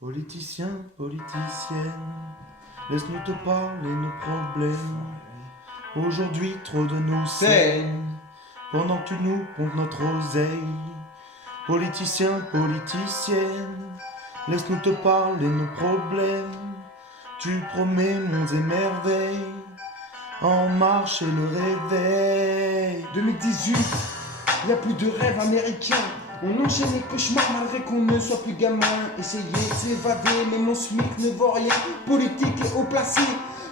Politicien, politicienne, laisse-nous te parler nos problèmes. Aujourd'hui, trop de nous saignent, pendant que tu nous pompes notre oseille. Politicien, politicienne, laisse-nous te parler nos problèmes. Tu promets monts et merveilles, En Marche et le réveil. 2018, il n'y a plus de rêve américain. On enchaîne les cauchemars malgré qu'on ne soit plus gamin. Essayer de s'évader, mais mon SMIC ne vaut rien. Politique et haut placé,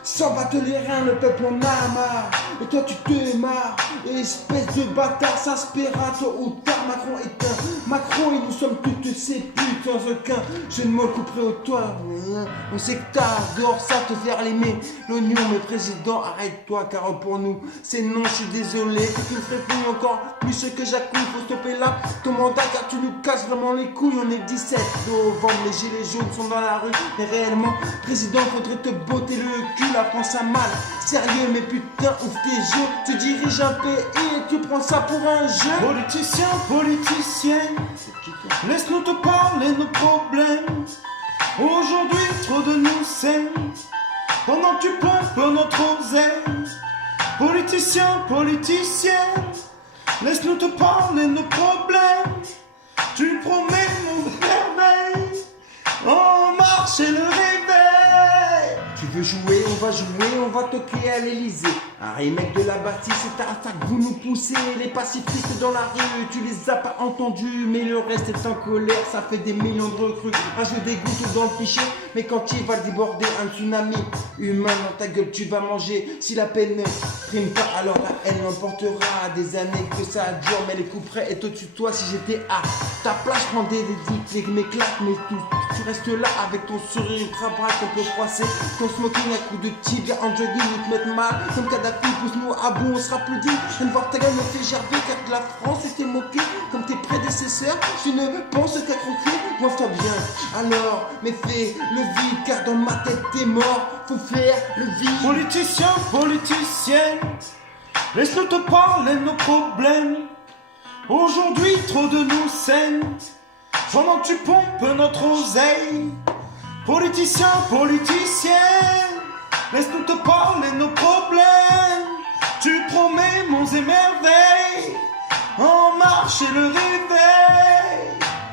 sans battre les reins, le peuple en a marre. Et toi tu te marres, espèce de bâtard, ça se paiera tôt ou tard. Macron est un Macron et nous sommes toutes ces putes sans aucun. Je ne me couperai au toit. On sait que t'adores ça, te faire l'aimer. L'oignon, mais président, arrête-toi, car pour nous, c'est non, je suis désolé. Que tu ne ferais plus encore plus que j'accouille. Faut stopper là ton mandat, car tu nous casses vraiment les couilles. On est 17 novembre, les gilets jaunes sont dans la rue. Mais réellement, président, faudrait te botter le cul. La France a mal, sérieux, mais putain, ouvre tes yeux. Tu diriges un pays et tu prends ça pour un jeu. Politicien, politicienne, laisse-nous te parler nos problèmes. Aujourd'hui, trop de nous saignent, pendant que tu pompes notre oseille. Politicien, politicienne, laisse-nous te parler nos problèmes. Tu promets nos merveilles, En Marche et le réveil. Tu veux jouer, on va toquer à l'Elysée. Un remake de la bâtisse, c'est à ça que vous nous poussez. Les pacifistes dans la rue, tu les as pas entendus. Mais le reste est en colère, ça fait des millions de recrues. Rageux des gouttes dans le fichier, mais quand il va déborder un tsunami humain dans ta gueule, tu vas manger. Si la peine ne prime pas, alors la haine l'emportera. Des années que ça dure, mais les coups près est au-dessus de toi. Si j'étais à ta place, je prendrais des m'éclates, mais tu restes là avec ton sourire ultra-bras qu'on peut froisser. Ton smoking à coups de tigre, en jogging, ils te mettent mal. Comme Kadhafi, pousse-nous à bout, on sera applaudit. Je viens de voir ta gueule me fait gerber, car de la France était moquée. Comme tes prédécesseurs, tu ne penses qu'à croquer. Moi, toi bien, alors, mais fais le vide, car dans ma tête t'es mort. Faut faire le vide. Politicien, politicienne, laisse-nous te parler nos problèmes. Aujourd'hui, trop de nous saignent, pendant que tu pompes notre oseille. Politicien, politicienne, laisse-nous te parler nos problèmes. Tu promets monts et merveilles, En Marche et le réveil.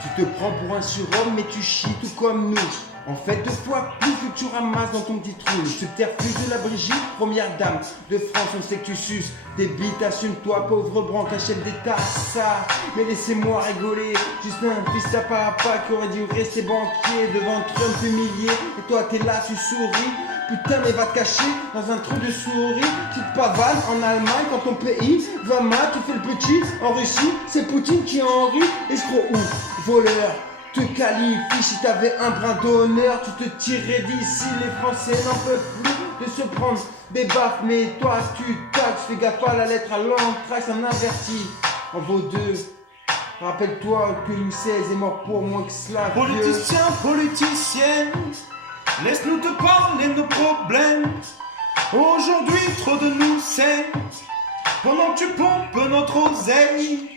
Tu te prends pour un surhomme, mais tu chies tout comme nous. En fait, 2 fois plus que tu ramasses dans ton petit trou. Subterfuge de la Brigitte, première dame de France, on sait que tu suces des bites, assume-toi, pauvre branque, achète des tasses, ça. Mais laissez-moi rigoler, juste un fils à papa qui aurait dû rester banquier devant Trump humilié. Et toi, t'es là, tu souris. Putain, mais va te cacher dans un trou de souris. Tu te pavanes en Allemagne quand ton pays va mal, tu fais le petit. En Russie, c'est Poutine qui en rit. Escroc ou voleur te qualifie. Si t'avais un brin d'honneur, tu te tirerais d'ici. Les Français n'en peuvent plus de se prendre des baffes. Mais toi, tu taxes, fais gaffe à la lettre à l'entraxe, un inverti. En vaut 2. Rappelle-toi que Louis XVI est mort pour moins que cela. Politicien, politicienne, laisse-nous te parler nos problèmes. Aujourd'hui, trop de nous saignent, pendant que tu pompes notre oseille.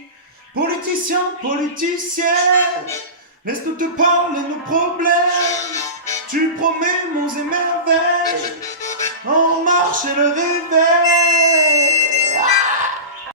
Politicien, politicienne, laisse-nous te parler nos problèmes. Tu promets monts et merveilles, En Marche et le réveil.